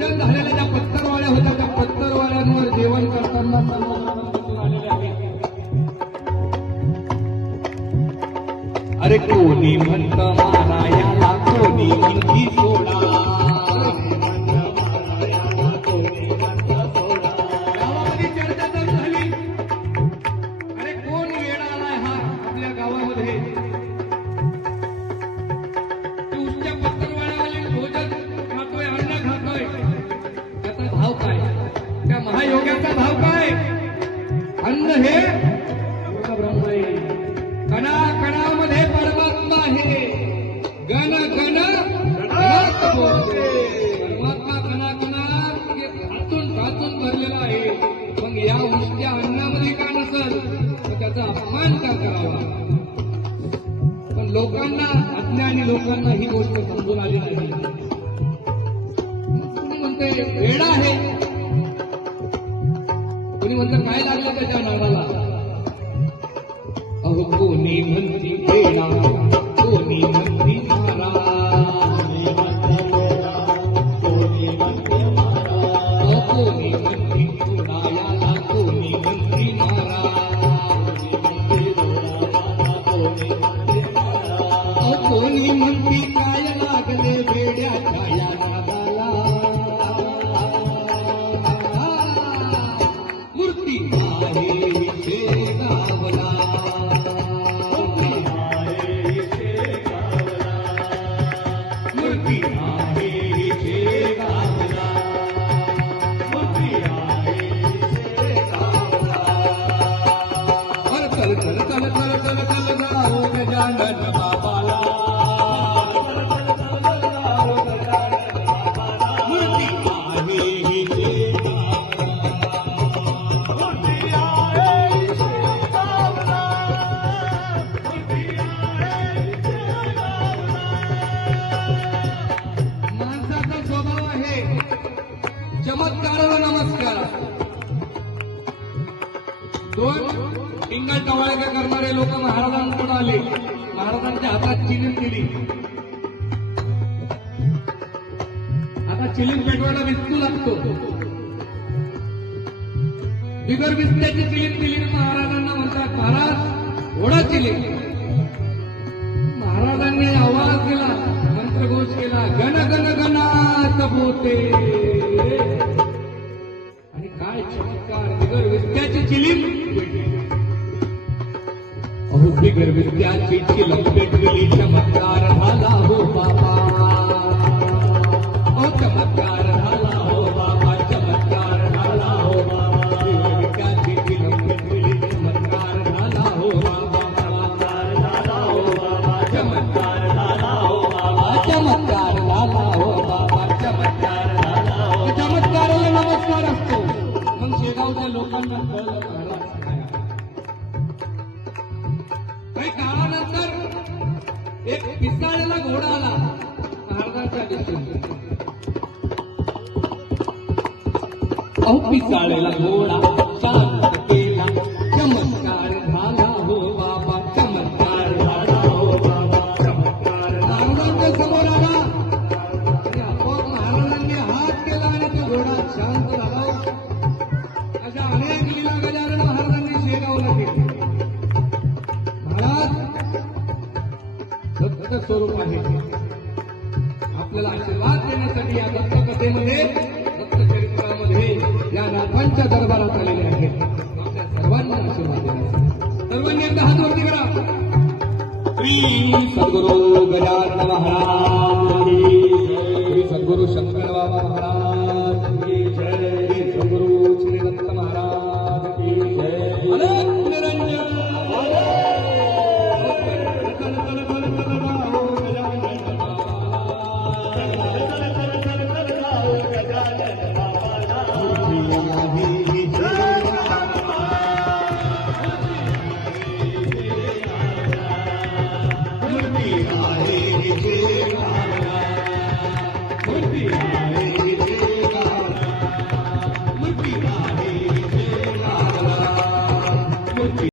भोजन झालेल्या ज्या पत्तरवाड्या होत्या त्या पत्तरवाड्यांवर जेवण करताना सर्वजण दिसून आलेले आहेत. अरे कोणी म्हणत मारा याला, कोणी म्हणती सोडा, गावामध्ये चर्चा चालू झाली. अरे कोण वेडा आलाय हा आपल्या गावामध्ये, तुझ्या पत्तरवाड्यावरील भोजन खातोय, अन्न खातोय, त्याचा भाव काय, त्या महायोगाचा भाव काय. अन्न हे ब्रह्म आहे, कणा कणामध्ये परमात्मा आहे, गण गण परमात्मा कणा कणात घातून घातून भरलेला आहे. मग या उष्ट्या अन्नामध्ये का नसल तर त्याचा अपमान का करावा. पण लोकांना, अज्ञानी लोकांना ही गोष्ट समजून आली नाही. कोणी म्हणते वेडा आहे, कोणी म्हणतं काय लागलं त्याच्या नावाला. अहो कोणी म्हणती वेडा, कोणी म्हणती मारा, कोणी म्हणती सोडा याला, कोणी म्हणती मारा, कोणी म्हणती काय लागले वेड्याच्या या नादाला. मूर्ती आहे शेगावला, मूर्ती आहे शेगावला, चल चल चल चल चल चल जाओ गजानन बाबाला, मूर्ती आहे माणसाचा स्वभाव आहे चमत्काराला नमस्कार. दोन टिंगल टवाळक्या करणारे लोक महाराजांकडून आले, महाराजांच्या हातात चिलीम दिली. आता चिलीम पेटवायला विस्तू लागतो, बिगर विस्त्याची चिलीम दिली. महाराजांना म्हणतात महाराज घोडा चिलीम. महाराजांनी आवाज दिला, मंत्रघोष केला, गण गण गणात बोते. आणि काय चमत्कार, बिगर विस्त्याची चिलीम पेटली. अहो बिगर विद्याची चिलम पेटली, चमत्कार झाला हो बाबा, अहो चमत्कार झाला हो बाबा, चमत्कार झाला हो बाबा. बिगर विद्याची चिलम पेटली, चमत्कार झाला हो बाबा, चमत्कार झाला हो बाबा, चमत्कार झाला हो बाबा, चमत्कार झाला हो बाबा, चमत्कार झाला हो. चमत्काराला नमस्कार असतो. मग शेगावच्या लोकांना कळलं महाराज काय. काही काळानंतर एक पिसाळलेला घोडा आला महाराजांच्या दिसून. अहो पिसाळलेला घोडा शांत केला, चमत्कार झाला हो बाबा, चमत्कार झाला हो बाबा, चमत्कार. महाराजांच्या समोर आला आणि आपोआप महाराजांनी हात केला आणि तो घोडा शांत झाला. अशा अनेक लीला गजानन महाराजांनी शेगावला केली. महाराज दत्त स्वरूप आहे, आपल्याला आशीर्वाद देण्यासाठी या दत्तकथेमध्ये, दत्तचरित्रामध्ये या नाथांच्या दरबारात आलेले आहेत. आपल्या सर्वांना आशीर्वाद देण्यासाठी सर्वांनी एकदा हात वरती करा. श्री सद्गुरू गजानन महाराज